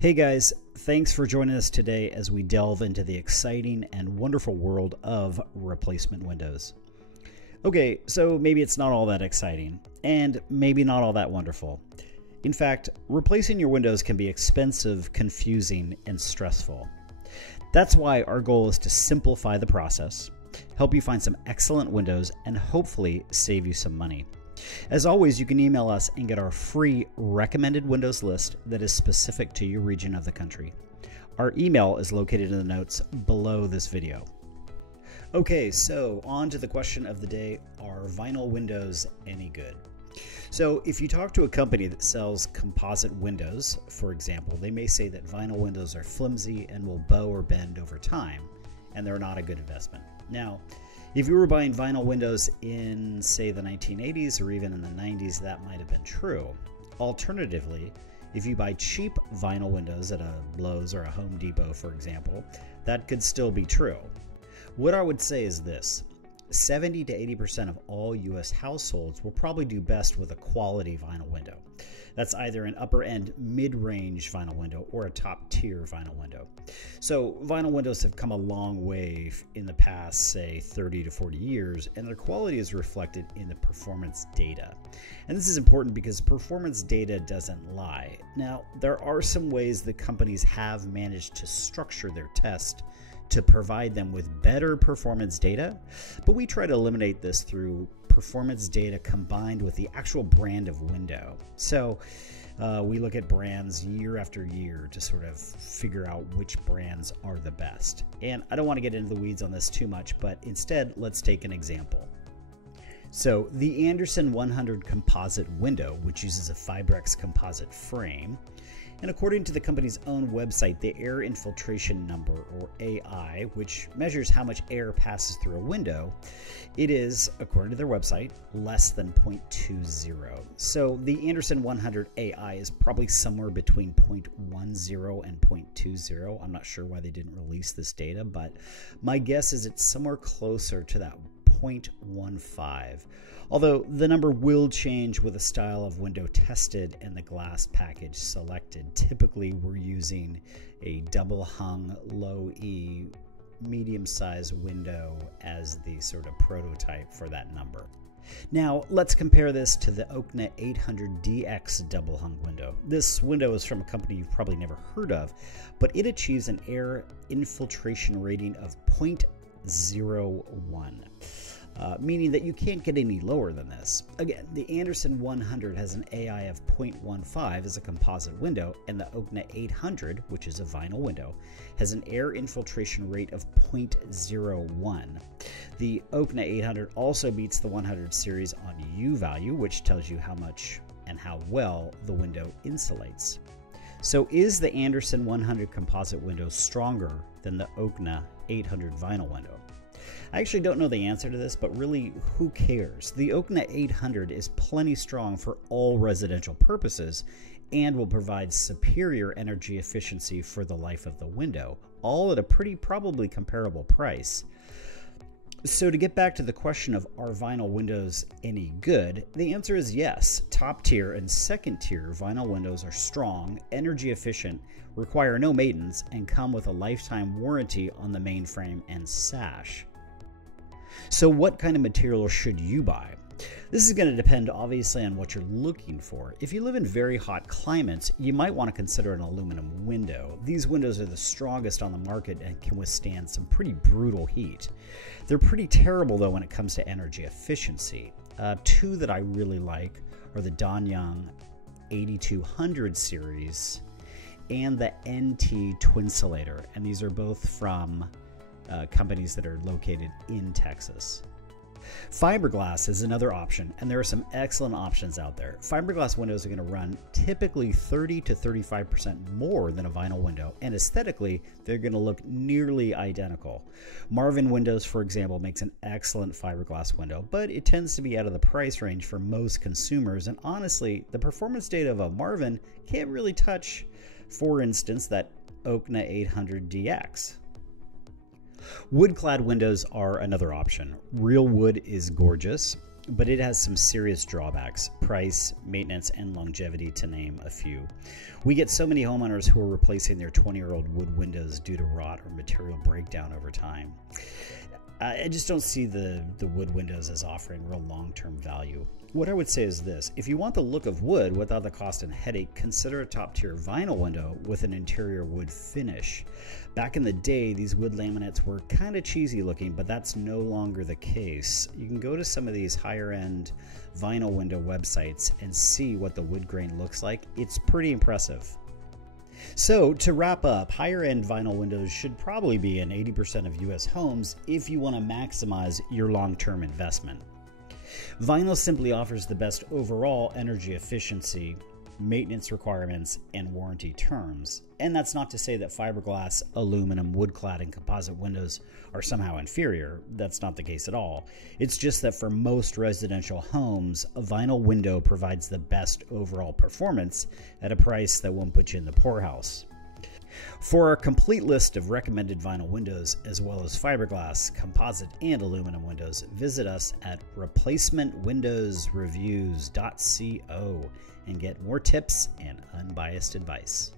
Hey guys, thanks for joining us today as we delve into the exciting and wonderful world of replacement windows. Okay, so maybe it's not all that exciting, and maybe not all that wonderful. In fact, replacing your windows can be expensive, confusing, and stressful. That's why our goal is to simplify the process, help you find some excellent windows, and hopefully save you some money. As always, you can email us and get our free recommended windows list that is specific to your region of the country. Our email is located in the notes below this video. Okay, so on to the question of the day, are vinyl windows any good? So if you talk to a company that sells composite windows, for example, they may say that vinyl windows are flimsy and will bow or bend over time, and they're not a good investment. Now, if you were buying vinyl windows in, say, the 1980s or even in the 90s, that might have been true. Alternatively, if you buy cheap vinyl windows at a Lowe's or a Home Depot, for example, that could still be true. What I would say is this: 70 to 80% of all U.S. households will probably do best with a quality vinyl window. That's either an upper-end mid-range vinyl window or a top-tier vinyl window. So vinyl windows have come a long way in the past, say, 30 to 40 years, and their quality is reflected in the performance data. And this is important because performance data doesn't lie. Now, there are some ways that companies have managed to structure their test to provide them with better performance data, but we try to eliminate this through performance data combined with the actual brand of window. So we look at brands year after year to sort of figure out which brands are the best. And I don't want to get into the weeds on this too much, but instead let's take an example. So the Andersen 100 composite window, which uses a Fibrex composite frame, and according to the company's own website, the air infiltration number, or AI, which measures how much air passes through a window, it is, according to their website, less than 0.20. So the Andersen 100 AI is probably somewhere between 0.10 and 0.20. I'm not sure why they didn't release this data, but my guess is it's somewhere closer to that 0.15. Although the number will change with the style of window tested and the glass package selected. Typically, we're using a double hung low E medium size window as the sort of prototype for that number. Now, let's compare this to the Okna 800DX double hung window. This window is from a company you've probably never heard of, but it achieves an air infiltration rating of 0.01. Meaning that you can't get any lower than this. Again, the Andersen 100 has an AI of 0.15 as a composite window, and the Okna 800, which is a vinyl window, has an air infiltration rate of 0.01. The Okna 800 also beats the 100 series on U value, which tells you how much and how well the window insulates. So is the Andersen 100 composite window stronger than the Okna 800 vinyl window? I actually don't know the answer to this, but really, who cares? The Okna 800 is plenty strong for all residential purposes and will provide superior energy efficiency for the life of the window, all at a pretty probably comparable price. So to get back to the question of are vinyl windows any good, the answer is yes. Top tier and second tier vinyl windows are strong, energy efficient, require no maintenance, and come with a lifetime warranty on the mainframe and sash. So what kind of material should you buy? This is going to depend obviously on what you're looking for. If you live in very hot climates, you might want to consider an aluminum window. These windows are the strongest on the market and can withstand some pretty brutal heat. They're pretty terrible though when it comes to energy efficiency. Two that I really like are the Danyang 8200 series and the NT Twinsulator, and these are both from companies that are located in Texas. Fiberglass is another option, and there are some excellent options out there. Fiberglass windows are going to run typically 30 to 35% more than a vinyl window, and aesthetically, they're going to look nearly identical. Marvin Windows, for example, makes an excellent fiberglass window, but it tends to be out of the price range for most consumers, and honestly, the performance data of a Marvin can't really touch, for instance, that Okna 800DX. Wood-clad windows are another option. Real wood is gorgeous. but it has some serious drawbacks: price, maintenance, and longevity, to name a few. We get so many homeowners who are replacing their 20-year-old wood windows due to rot or material breakdown over time. I just don't see the wood windows as offering real long-term value. What I would say is this: if you want the look of wood without the cost and headache, consider a top-tier vinyl window with an interior wood finish. Back in the day, these wood laminates were kind of cheesy looking, but that's no longer the case. You can go to some of these higher-end vinyl window websites and see what the wood grain looks like. It's pretty impressive. So, to wrap up, higher-end vinyl windows should probably be in 80% of US homes if you want to maximize your long-term investment. Vinyl simply offers the best overall energy efficiency, maintenance requirements, and warranty terms. And that's not to say that fiberglass, aluminum, wood-clad, and composite windows are somehow inferior. That's not the case at all. It's just that for most residential homes, a vinyl window provides the best overall performance at a price that won't put you in the poorhouse. For our complete list of recommended vinyl windows, as well as fiberglass, composite, and aluminum windows, visit us at replacementwindowsreviews.co and get more tips and unbiased advice.